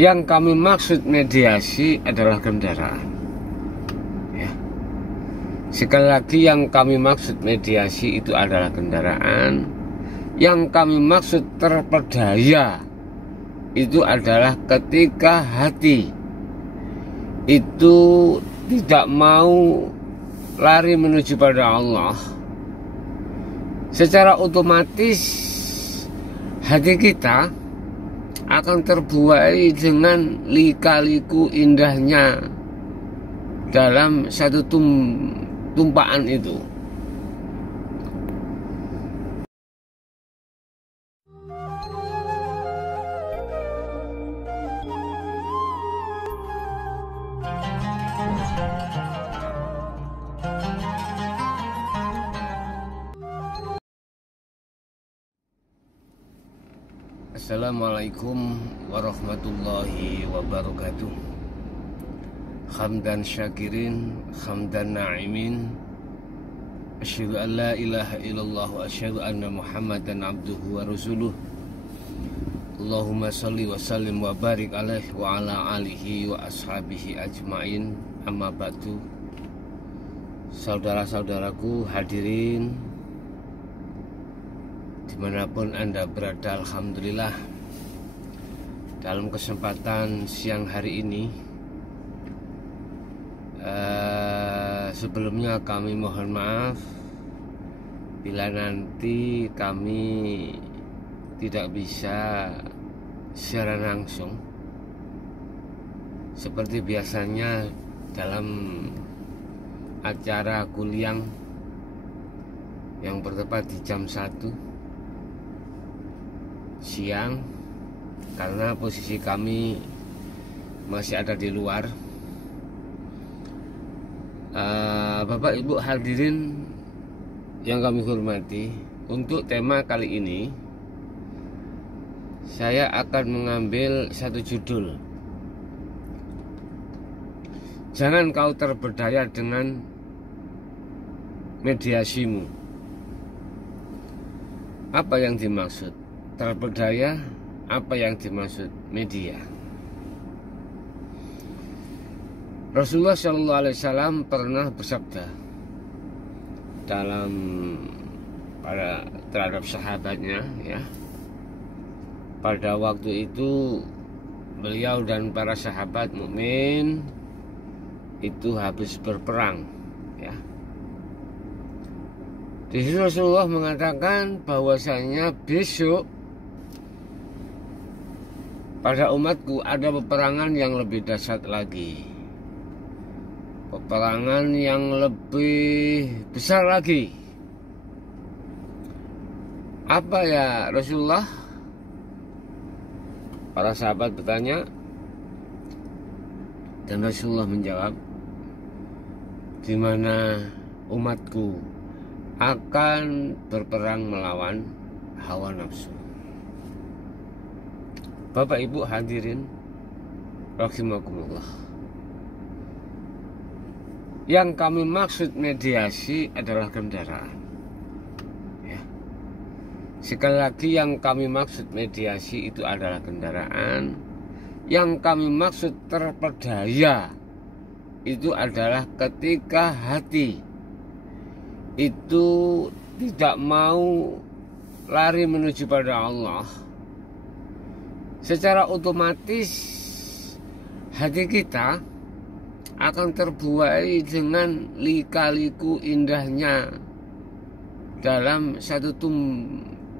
Yang kami maksud mediasi adalah kendaraan. Ya. Sekali lagi, yang kami maksud mediasi itu adalah kendaraan. Yang kami maksud terperdaya itu adalah ketika hati itu tidak mau lari menuju pada Allah, secara otomatis hati kita akan terbuai dengan lika-liku indahnya dalam satu tumpaan itu. Assalamualaikum warahmatullahi wabarakatuh. Hamdan syakirin, hamdan na'imin. Asyhadu an la ilaha illallah wa asyhadu anna Muhammadan abduhu wa rasuluh. Allahumma salli wa sallim wa barik alaihi wa ala alihi wa ashabihi ajmain. Amma ba'du. Saudara-saudaraku hadirin dimanapun Anda berada, alhamdulillah, dalam kesempatan siang hari ini sebelumnya kami mohon maaf bila nanti kami tidak bisa secara langsung seperti biasanya dalam acara kuliah yang bertepat di jam 1 siang, karena posisi kami masih ada di luar. Bapak Ibu hadirin yang kami hormati, untuk tema kali ini saya akan mengambil satu judul: jangan kau terperdaya dengan mediasimu. Apa yang dimaksud terperdaya? Apa yang dimaksud media? Rasulullah SAW pernah bersabda terhadap sahabatnya, ya. Pada waktu itu beliau dan para sahabat mukmin itu habis berperang, ya. Di situ Rasulullah mengatakan bahwasanya besok pada umatku ada peperangan yang lebih dahsyat lagi, peperangan yang lebih besar lagi. Apa ya Rasulullah? Para sahabat bertanya, dan Rasulullah menjawab, di mana umatku akan berperang melawan hawa nafsu. Bapak Ibu hadirin rahimakumullah, yang kami maksud mediasi adalah kendaraan, ya. Sekali lagi, yang kami maksud mediasi itu adalah kendaraan. Yang kami maksud terperdaya itu adalah ketika hati itu tidak mau lari menuju pada Allah, secara otomatis hati kita akan terbuai dengan lika-liku indahnya dalam satu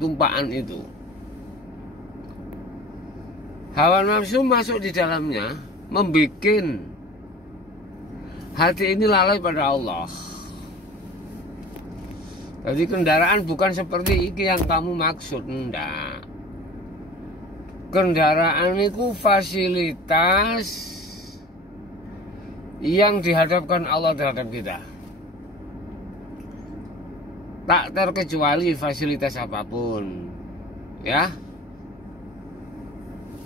tumpaan itu. Hawa nafsu masuk di dalamnya, membuat hati ini lalai pada Allah. Jadi kendaraan bukan seperti ini yang kamu maksud, enggak. Kendaraan itu fasilitas yang dihadapkan Allah terhadap kita. Tak terkecuali fasilitas apapun, ya.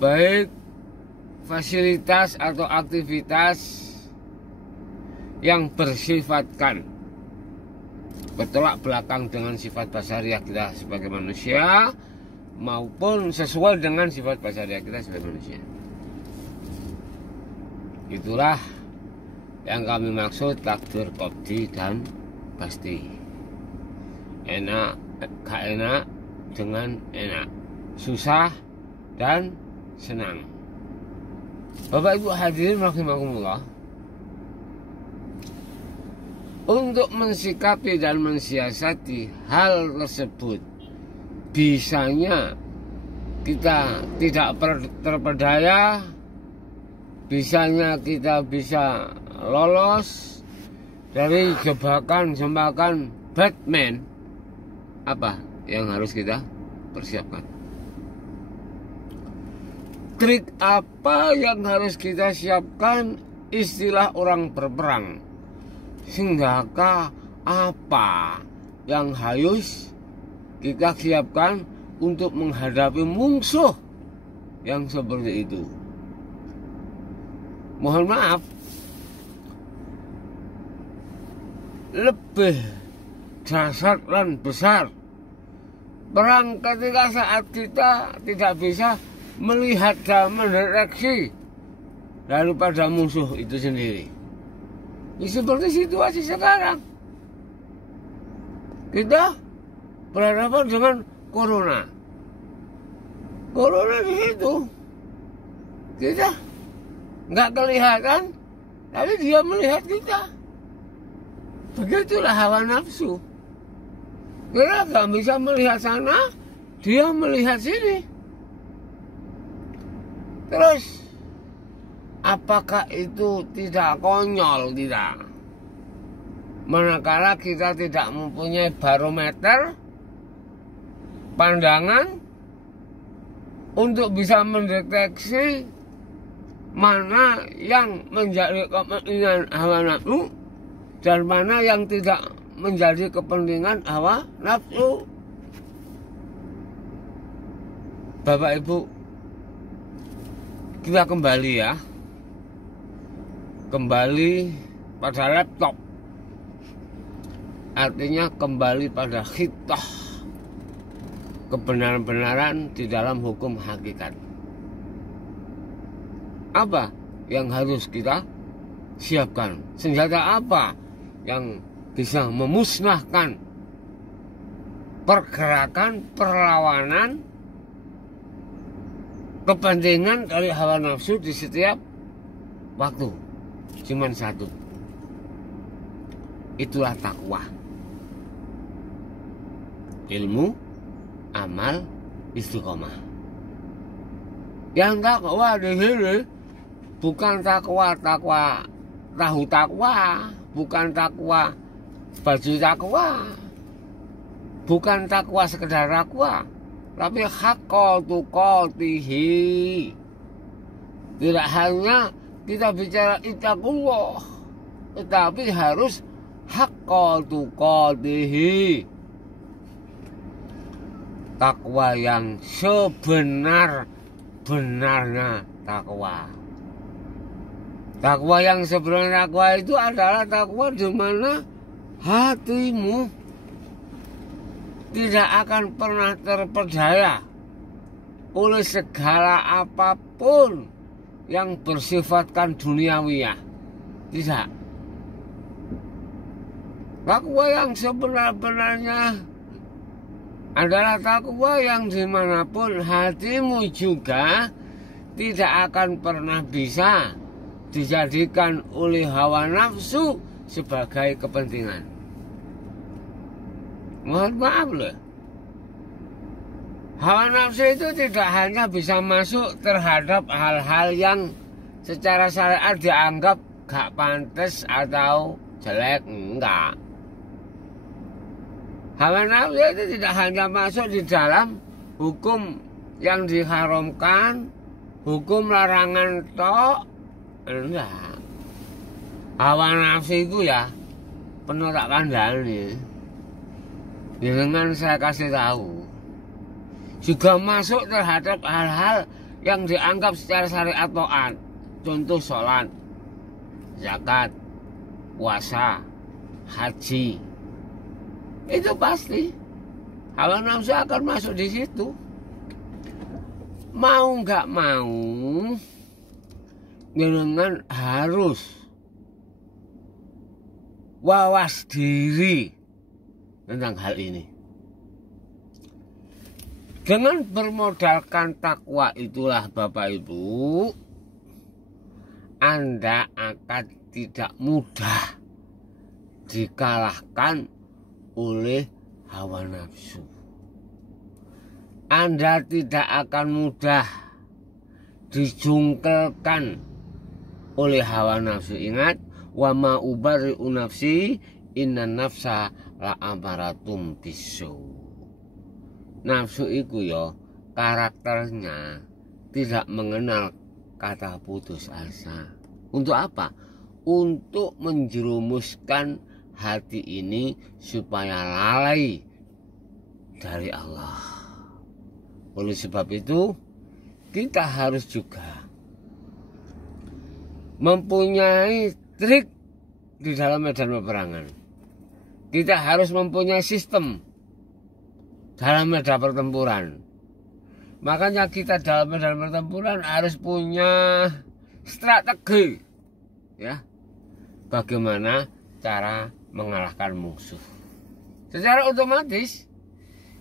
Baik fasilitas atau aktivitas yang bersifatkan bertolak belakang dengan sifat basariah kita sebagai manusia, maupun sesuai dengan sifat basariah kita sebagai manusia. Itulah yang kami maksud takdir qadhi dan pasti. Enak, gak enak dengan enak, susah dan senang. Bapak Ibu hadirin rahimakumullah, untuk mensikapi dan mensiasati hal tersebut, bisanya kita tidak terpedaya, bisanya kita bisa lolos dari jebakan-jebakan Batman. Apa yang harus kita persiapkan? Trik apa yang harus kita siapkan? Istilah orang berperang. Senjata apa yang harus kita siapkan untuk menghadapi musuh yang seperti itu? Mohon maaf, lebih dasar dan besar perang ketika saat kita tidak bisa melihat dan mendeteksi daripada musuh itu sendiri. Seperti situasi sekarang, kita berhadapan dengan corona. Corona di situ, kita nggak kelihatan, tapi dia melihat kita. Begitulah hawa nafsu. Kita nggak bisa melihat sana, dia melihat sini. Terus, apakah itu tidak konyol? Tidak. Manakala kita tidak mempunyai barometer pandangan untuk bisa mendeteksi mana yang menjadi kepentingan hawa nafsu dan mana yang tidak menjadi kepentingan hawa nafsu. Bapak Ibu, kita kembali ya, kembali pada laptop, artinya kembali pada khitah, kebenaran-benaran di dalam hukum hakikat. Apa yang harus kita siapkan? Senjata apa yang bisa memusnahkan pergerakan, perlawanan, kepentingan dari hawa nafsu di setiap waktu? Cuman satu, itulah takwa. Ilmu, amal, istiqomah. Yang takwa di sini bukan takwa tahu takwa, bukan takwa baju takwa, bukan takwa sekedar takwa, tapi haqqo tuqatihi. Tidak hanya kita bicara ittaqullah, tetapi harus haqqo tuqatihi, takwa yang sebenar-benarnya takwa. Takwa yang sebenarnya takwa itu adalah takwa di mana hatimu tidak akan pernah terpedaya oleh segala apapun yang bersifatkan duniawiyah. Tidak. Takwa yang sebenar-benarnya adalah takwa yang dimanapun hatimu juga tidak akan pernah bisa dijadikan oleh hawa nafsu sebagai kepentingan. Mohon maaf loh, hawa nafsu itu tidak hanya bisa masuk terhadap hal-hal yang secara syariat dianggap gak pantas atau jelek, enggak. Hawa nafsu itu tidak hanya masuk di dalam hukum yang diharamkan, hukum larangan tok, enggak. Hawa nafsu itu ya penuh tak kandhani. Dengan saya kasih tahu, juga masuk terhadap hal-hal yang dianggap secara syariat taat. Contoh sholat, zakat, puasa, haji. Itu pasti hawa nafsu akan masuk di situ. Mau nggak mau, jenengan harus wawas diri tentang hal ini. Dengan bermodalkan takwa itulah Bapak Ibu, Anda akan tidak mudah dikalahkan oleh hawa nafsu. Anda tidak akan mudah dijungkelkan oleh hawa nafsu. Ingat, wa ma ubari'u nafsi inna nafsa la amaratum bisu. Nafsu itu ya karakternya tidak mengenal kata putus asa. Untuk apa? Untuk menjerumuskan hati ini supaya lalai dari Allah. Oleh sebab itu kita harus juga mempunyai trik di dalam medan peperangan. Kita harus mempunyai sistem dalam medan pertempuran. Makanya kita dalam medan pertempuran harus punya strategi, ya, bagaimana cara mengalahkan musuh. Secara otomatis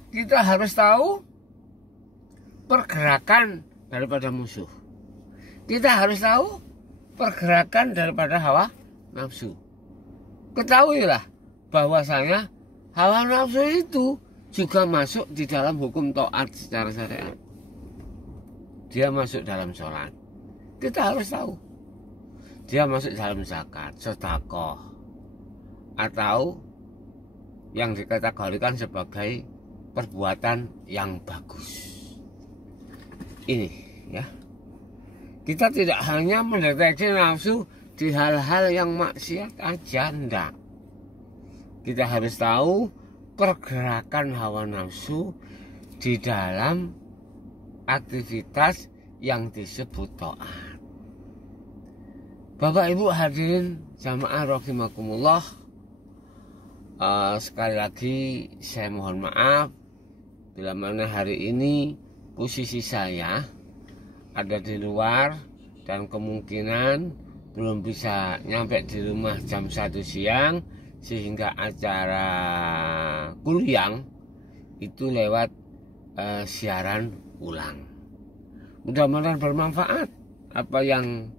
kita harus tahu pergerakan daripada musuh. Kita harus tahu pergerakan daripada hawa nafsu. Ketahuilah bahwasanya hawa nafsu itu juga masuk di dalam hukum taat secara syariat. Dia masuk dalam sholat, kita harus tahu. Dia masuk dalam zakat, sedekah, atau yang dikategorikan sebagai perbuatan yang bagus. Ini ya, kita tidak hanya mendeteksi nafsu di hal-hal yang maksiat aja, enggak. Kita harus tahu pergerakan hawa nafsu di dalam aktivitas yang disebut taat. Bapak Ibu hadirin jamaah rahimakumullah, sekali lagi saya mohon maaf bila mana hari ini posisi saya ada di luar dan kemungkinan belum bisa nyampe di rumah jam 1 siang, sehingga acara kuliah itu lewat siaran ulang. Mudah-mudahan bermanfaat apa yang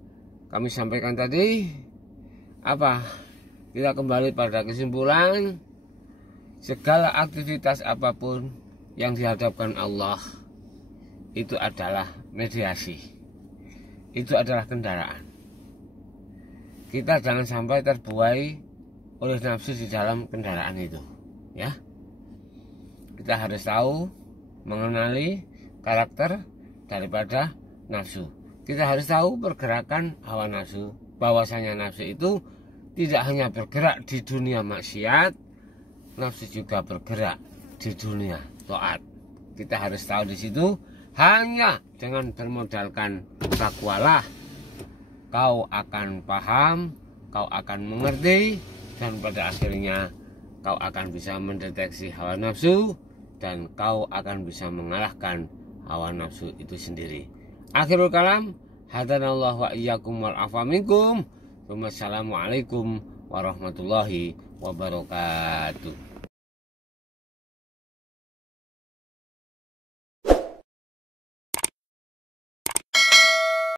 kami sampaikan tadi. Kita kembali pada kesimpulan, segala aktivitas apapun yang dihadapkan Allah itu adalah mediasi, itu adalah kendaraan. Kita jangan sampai terbuai oleh nafsu di dalam kendaraan itu, ya. Kita harus tahu mengenali karakter daripada nafsu. Kita harus tahu pergerakan hawa nafsu, bahwasanya nafsu itu tidak hanya bergerak di dunia maksiat, nafsu juga bergerak di dunia taat. Kita harus tahu di situ. Hanya dengan bermodalkan takwalah kau akan paham, kau akan mengerti, dan pada akhirnya kau akan bisa mendeteksi hawa nafsu dan kau akan bisa mengalahkan hawa nafsu itu sendiri. Akhirul kalam, hadanallahu wa iyyakum wal afa minkum. Wassalamualaikum warahmatullahi wabarakatuh.